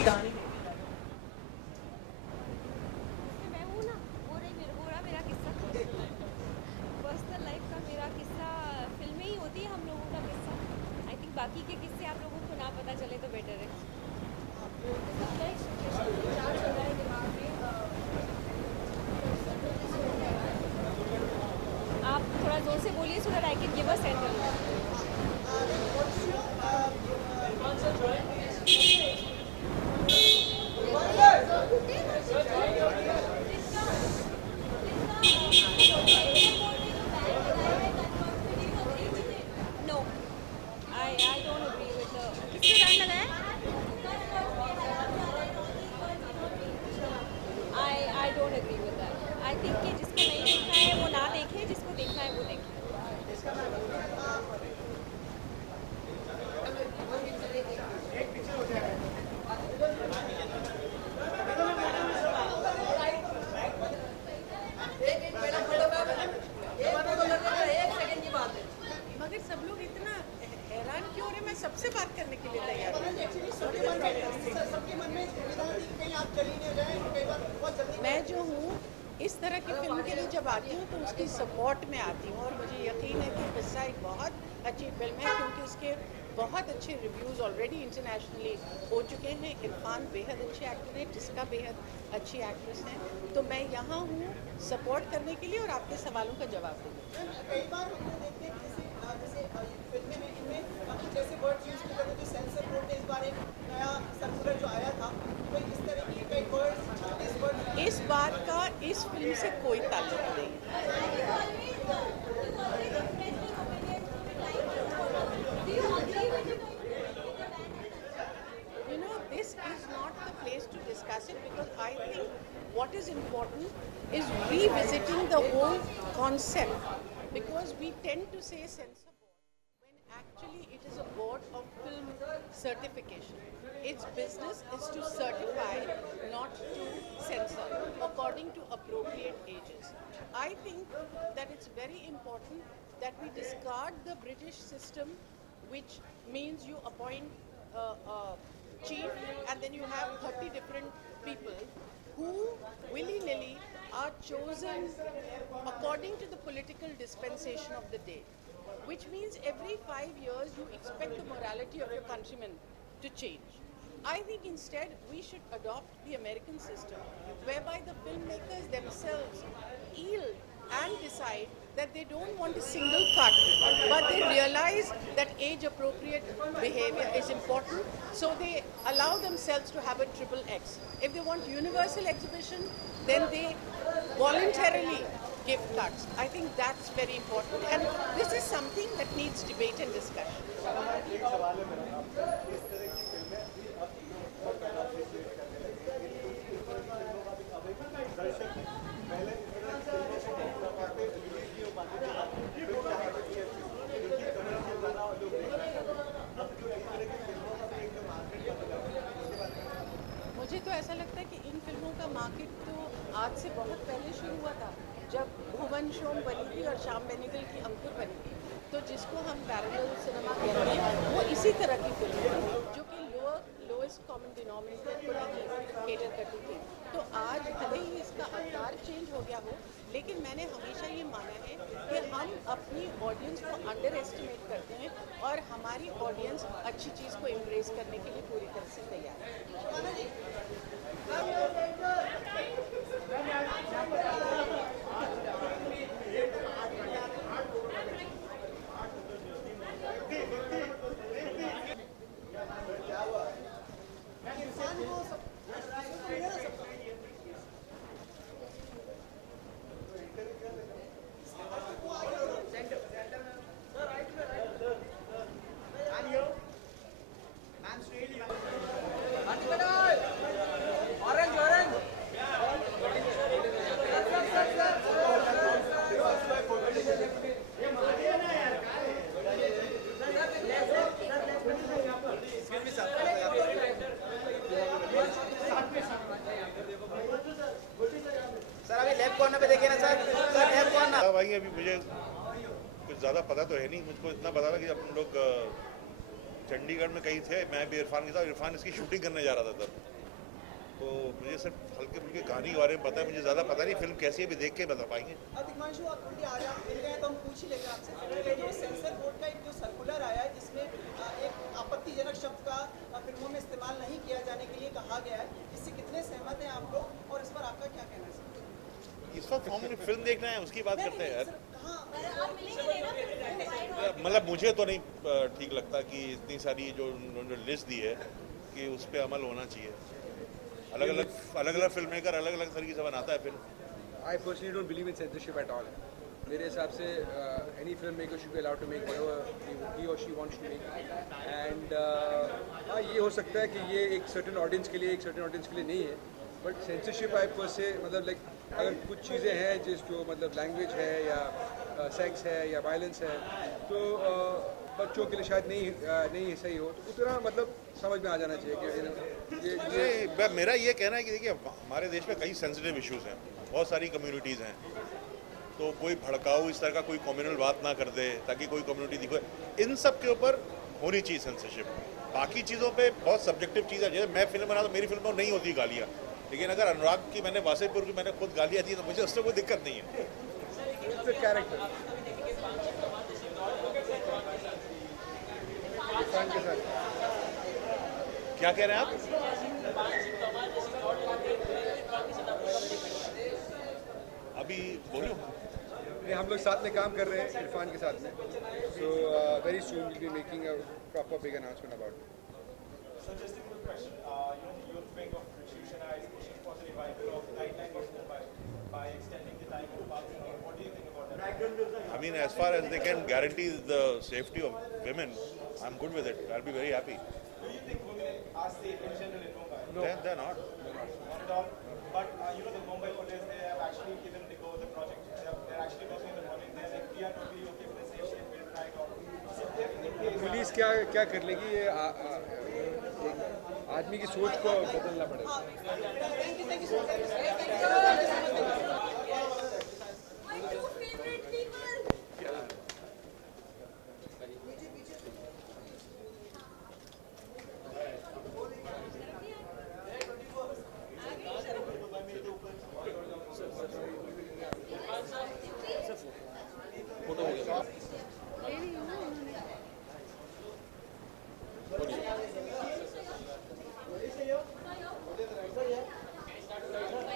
पूरी कहानी मैं हूँ ना, वो रहा मेरा किस्सा, पर्सनल लाइफ का मेरा किस्सा। फिल्में ही होती है हम लोगों का किस्सा। आई थिंक बाकी के किस्से आप लोगों को ना पता चले तो बेटर है। आप थोड़ा जोर से बोलिए so that I can give a sentence. No, I don't agree with the किसने गाना लगाया? I don't agree with that. I think कि जिसको नहीं देखना है वो ना देखे, जिसको देखना है वो देखे। मगर सब लोग इतना हैरान क्यों हो रहे? मैं सबसे बात करने के लिए तैयार हूँ। मैं जो हूँ इस तरह की फिल्म के लिए जब आती हूँ तो उसकी सपोर्ट में आती हूँ, और मुझे यकीन है कि किस्सा एक बहुत अच्छी फिल्म है क्योंकि इसके बहुत अच्छे रिव्यूज़ ऑलरेडी इंटरनेशनली हो चुके हैं। इरफान बेहद अच्छे एक्टर है, जिसका बेहद अच्छी एक्ट्रेस हैं। तो मैं यहाँ हूँ सपोर्ट करने के लिए और आपके सवालों का जवाब देने। कई बार हमने देखते हैं जैसे फिल्में में इनमें जैसे वर्ड यूज किए जाते हैं, जो सेंसर बोर्ड ने इस बार एक नया सर्कुलर जो आया था, तो इस तरह की कई वर्ड्स इस बात का इस फिल्म से कोई ताल्लुक नहीं। You know, this is not the place to discuss it because I think what is important is revisiting the whole concept, because we tend to say censor board when actually it is a board of film certification. Its business is to certify, not to censor, according to appropriate ages. I think that it's very important that we discard the British system, which means you appoint chief and then you have 30 different people who willy-nilly are chosen according to the political dispensation of the day, which means every 5 years you expect the morality of your countrymen to change. I think instead we should adopt the American system, whereby the filmmakers themselves yield and decide that they don't want a single cut, but they realize that age-appropriate behavior is important, so they allow themselves to have a triple X. If they want universal exhibition, then they voluntarily give cuts. I think that's very important, and this is something that needs debate and discussion. मुझे तो ऐसा लगता है कि इन फिल्मों का market तो आज से बहुत पहले शुरू हुआ था, जब भुवन शोम बनी थी और श्याम बेनेगल की अंकुर बनी थी। तो जिसको हम पैरेलल सिनेमा कहते हैं, वो इसी तरह की फिल्म है जो कि लोएस्ट कॉमन डिनोमिनेटर को नहीं केटर करती थी। तो आज भले ही इसका अवतार चेंज हो गया हो, लेकिन मैंने हमेशा ये माना है कि हम अपनी ऑडियंस को अंडर एस्टिमेट करते हैं और हमारी ऑडियंस अच्छी चीज़ को एम्ब्रेस करने के लिए पूरी तरह से तैयार है। भाई अभी मुझे कुछ ज़्यादा पता तो है नहीं, मुझको इतना पता था कि अपन लोग चंडीगढ़ में कहीं थे, मैं भी इरफान के साथ, इरफान इसकी शूटिंग करने जा रहा था तब। तो मुझे सिर्फ हल्के फुल्के कहानी के बारे में पता है, मुझे ज़्यादा पता नहीं फिल्म कैसी है, अभी देख के बता पाएंगे। दिग्मांशु, आप ऑलरेडी आज आप मिल गए तो हम पूछ ही लेंगे आपसे। ये जो सेंसर बोर्ड का एक जो सर्कुलर आया है जिसमें एक आपत्तिजनक शब्द का फिल्मों में इस्तेमाल नहीं किया जाने के लिए कहा गया है, इससे कितने सहमत हैं आप लोग और इस पर आपका क्या कहना है? इस वक्त हम फिल्म देखना है उसकी बात करते हैं यार। हाँ, मतलब मुझे तो नहीं ठीक लगता कि इतनी सारी जो उन्होंने लिस्ट दी है कि उस पर अमल होना चाहिए। अलग अलग फिल्म मेकर अलग अलग तरीके से बनाता है film. I personally don't believe in censorship at all. मेरे हिसाब से any filmmaker should be allowed to make whatever he or she wants to make. And हाँ, ये हो सकता है कि ये एक certain audience के लिए, एक certain audience के लिए नहीं है. But censorship I per se मतलब like अगर कुछ चीज़ें हैं जिस जो मतलब language है या sex है या violence है तो बच्चों के लिए शायद नहीं सही हो, तो उतना मतलब समझ में आ जाना चाहिए कि ये मेरा ये कहना है कि देखिए हमारे देश में कई सेंसिटिव इश्यूज हैं, बहुत सारी कम्युनिटीज़ हैं, तो कोई भड़काऊ इस तरह का कोई कम्युनल बात ना कर दे ताकि कोई कम्युनिटी दिखे, इन सब के ऊपर होनी चाहिए सेंसरशिप। बाकी चीज़ों पे बहुत सब्जेक्टिव चीज़ है, जैसे मैं फिल्म बना तो मेरी फिल्म में नहीं होती गालियाँ, लेकिन अगर अनुराग की मैंने वासेपुर की मैंने खुद गालियाँ दी तो मुझे उससे कोई दिक्कत नहीं है। कैरेक्टर के साथ क्या कह रहे हैं आप? अभी बोलो। नहीं, हम लोग साथ में काम कर रहे हैं इरफान के साथ में, so very soon we'll be making a proper big announcement about it. So just a quick question. You're thinking of Shivsena is pushing for the revival of nightlife in Mumbai by extending the time of parking. What do you think about that? I mean, as far as they can guarantee the safety of women, I'm good with it. I'll be very happy. Do you think women are safe in general in Mumbai? No. They're not. Not at all. But the Mumbai police, they have actually given the go the project. They're actually working in the morning. They're like, we are totally okay with the safe shape, we'll try it out. So if in case police क्या कर लेगी, ये एक आदमी की सोच को बदलना पड़ेगा।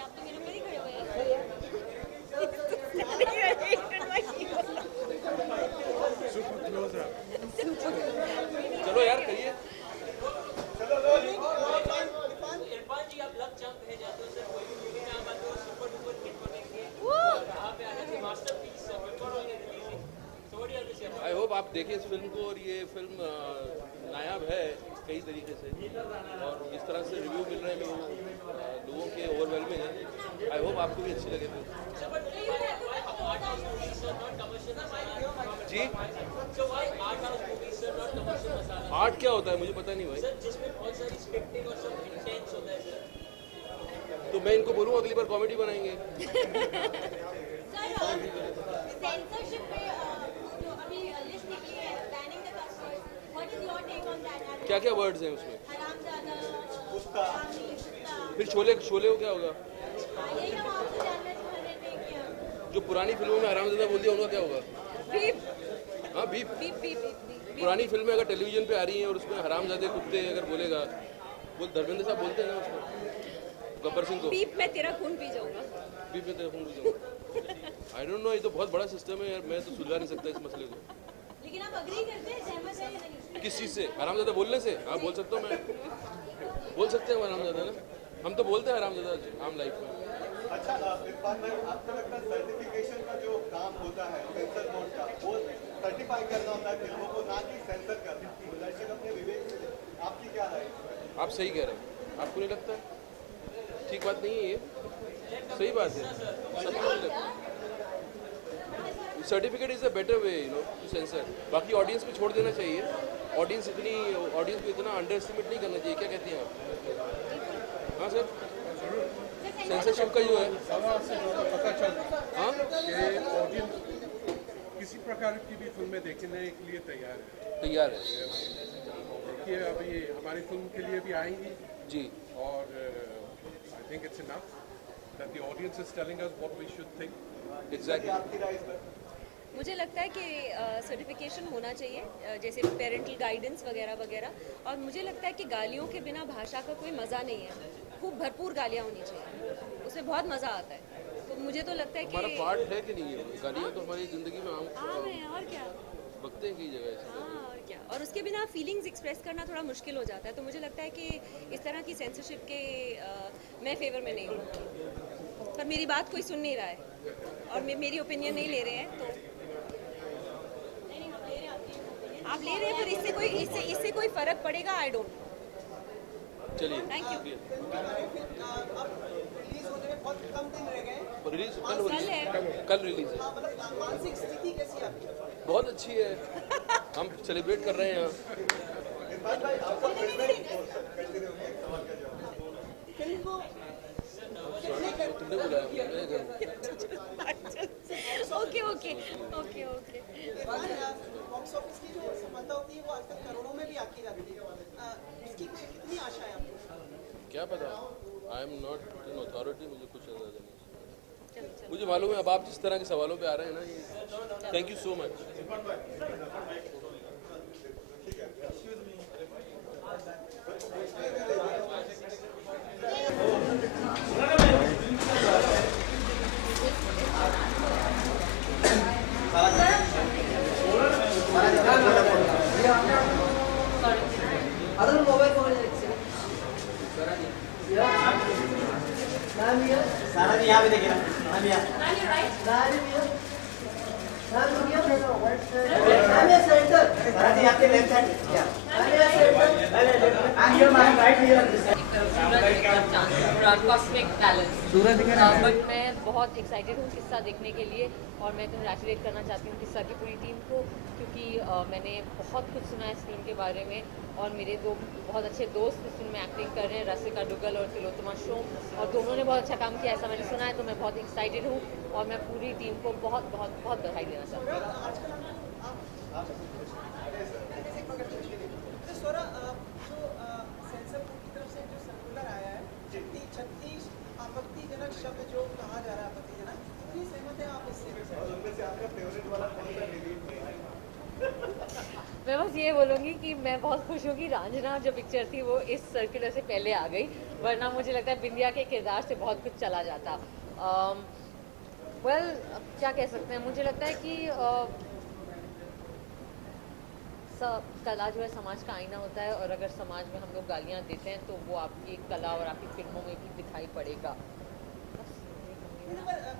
आप तो मेरे ऊपर ही खड़े हुए हैं। चलो यार कहिए। इरफान जी आप लग जंप है जाते हो सर, कोई भी मूवी में आप आते हो सुपर डुपर हिट बनेंगे और यहाँ पे आना चाहिए masterpiece before only releasing. So what do you have to say about? I hope आप देखें इस फिल्म को, और ये फिल्म नायाब है कई तरीके से, और जिस तरह से रिव्यू मिल रहे हैं लोगों के ओवरवेलमिंग है। आई होप आपको भी अच्छी लगे जी। So why art house movies sir, not commercial masala? Art क्या होता है मुझे पता नहीं भाई, सर जिसमें बहुत सारी स्क्रिप्टिंग और सब इंटेंस होता है सर। तो मैं इनको बोलूँ अगली बार कॉमेडी बनाएंगे। सेंसरशिप पे जो अभी लिस्ट निकली है banning the curse, what is your take on that? क्या क्या वर्ड्स हैं उसमें? हरामजादा, हरामी, कुत्ता, फिर शोले को क्या होगा? यही हम आपसे जानना चाह रहे थे कि जो पुरानी फिल्मों में हरामजादा बोल दिया उनका क्या होगा? बीप हाँ बीप। बीप बीप बीप पुरानी फिल्में अगर टेलीविजन पे आ रही हैं और उसमें हरामजादे कुत्ते अगर बोलेगा, वो धर्मेंद्र साहब बोलते हैं ना उसको, गब्बर सिंह को, बीप मैं तेरा खून पी जाऊंगा। बीप में टेलीफोन को। आई डोंट नो, ये तो बहुत बड़ा सिस्टम है यार, मैं तो सुलझा नहीं सकता इस मसले को। लेकिन आप अग्री करते हैं, सहमत है या नहीं? किस चीज़ से? हरामजादा बोलने से? हाँ बोल सकता हूँ मैं, बोल सकते हैं हरामजादा ना, हम तो बोलते हैं हरामजादा आम लाइफ में। अच्छा इरफान भाई, आपको लगता है सर्टिफिकेशन का जो काम होता है सेंसर बोर्ड का, वो सर्टिफाई करना होता है फिल्मों को, ना कि सेंसर करना? दर्शक अपने विवेक से, आपकी क्या राय है? आप सही कह रहे हैं, आपको नहीं लगता है? ठीक बात नहीं है ये, सही बात है, सबको नहीं लगता। Certificate is a better way to sensor. बाकी ऑडियंस पे छोड़ देना चाहिए, ऑडियंस को इतना अंडर एस्टिमेट नहीं करना चाहिए। क्या कहती हैं आप? हाँ सर, सेंसरशिप का जो है पता चलता हाँ कि ऑडियंस किसी प्रकार की भी फिल्में देखने के लिए तैयार है देखिए अभी हमारी फिल्म के लिए भी आएंगी जी। और think it's enough that the audience is telling us what we should think. Exactly आपकी राय इस पर? मुझे लगता है कि सर्टिफिकेशन होना चाहिए, जैसे पेरेंटल गाइडेंस वगैरह वगैरह। और मुझे लगता है कि गालियों के बिना भाषा का कोई मज़ा नहीं है। खूब भरपूर गालियाँ होनी चाहिए, उससे बहुत मज़ा आता है। तो मुझे तो लगता है कि हमारा पार्ट है कि नहीं है, गालियाँ तो हमारी ज़िंदगी में आम है और क्या। बकते हैं कई जगह ऐसे। हाँ और क्या, और उसके बिना फीलिंग्स एक्सप्रेस करना थोड़ा मुश्किल हो जाता है। तो मुझे लगता है कि इस तरह की सेंसरशिप के मैं फेवर में नहीं हूँ। पर मेरी बात कोई सुन नहीं रहा है और मेरी ओपिनियन नहीं ले रहे हैं। तो आप ले रहे हैं, पर इससे कोई फर्क पड़ेगा? I don't. चलिए थैंक यू। अब रिलीज होने में बहुत कम दिन रह गए हैं। रिलीज कल है। कल रिलीज है। मतलब मानसिक स्थिति कैसी है आपकी? बहुत अच्छी है, हम सेलिब्रेट कर रहे हैं यहाँ। इरफान भाई आपका फिल्म में कंटिन्यू एक सवाल का जवाब। फिल्म को तुमने बुलाया मुझे घर। Okay okay okay okay. Box office की जो सफलता होती है वो आजकल करोड़ों में भी आती जाती है। इसकी कितनी आशा है आपको? क्या पता, I am not an authority, मुझे कुछ अंदाजा नहीं। मुझे मालूम है अब आप जिस तरह के सवालों पे आ रहे हैं ना, ये थैंक यू सो मच। सारा जी यहाँ भी देखिए ना। सारा जी आपके left hand cosmic balance. But मैं बहुत एक्साइटेड हूँ किस्सा देखने के लिए, और मैं कंग्रेचुलेट करना चाहती हूँ किस्सा की पूरी टीम को, क्योंकि मैंने बहुत कुछ सुना है इस फिल्म के बारे में। और मेरे दो बहुत अच्छे दोस्त इस फिल्म में एक्टिंग कर रहे हैं, रसिका दुग्गल और तिलोत्तमा शोम, और दोनों ने बहुत अच्छा काम किया ऐसा मैंने सुना है। तो मैं बहुत एक्साइटेड हूँ और मैं पूरी टीम को बहुत बहुत बहुत बधाई देना चाहती हूँ। सेंसर बोर्ड की तरफ से जो सर्कुलर आया है, 36 आपत्तिजनक शब्द जो कहा जा रहा है, आपत्तिजनक, कितनी सहमत है आप इससे? उनमें से आपका फेवरेट वाला कौन सा डिलीट नहीं है? मैं बस ये बोलूँगी कि मैं बहुत खुश हूँ कि रांझना जो पिक्चर थी वो इस सर्कुलर से पहले आ गई, वरना मुझे लगता है बिंदिया के किरदार से बहुत कुछ चला जाता। वेल क्या कह सकते हैं, मुझे लगता है कि कला जो है समाज का आईना होता है, और अगर समाज में हम लोग गालियाँ देते हैं तो वो आपकी कला और आपकी फिल्मों में भी दिखाई पड़ेगा।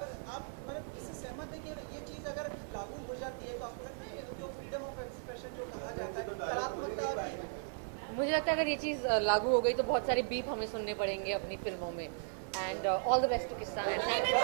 पर आप मतलब इससे सहमत है कि ये चीज़ अगर लागू हो जाती है तो आपको लगता है जो फ्रीडम ऑफ एक्सप्रेशन जो कहा जाता है, कलात्मकता की, मुझे लगता है अगर ये चीज़ लागू हो गई तो बहुत सारे बीप हमें सुनने पड़ेंगे अपनी फिल्मों में। And all the best to किस्सा एंड थैंक यू।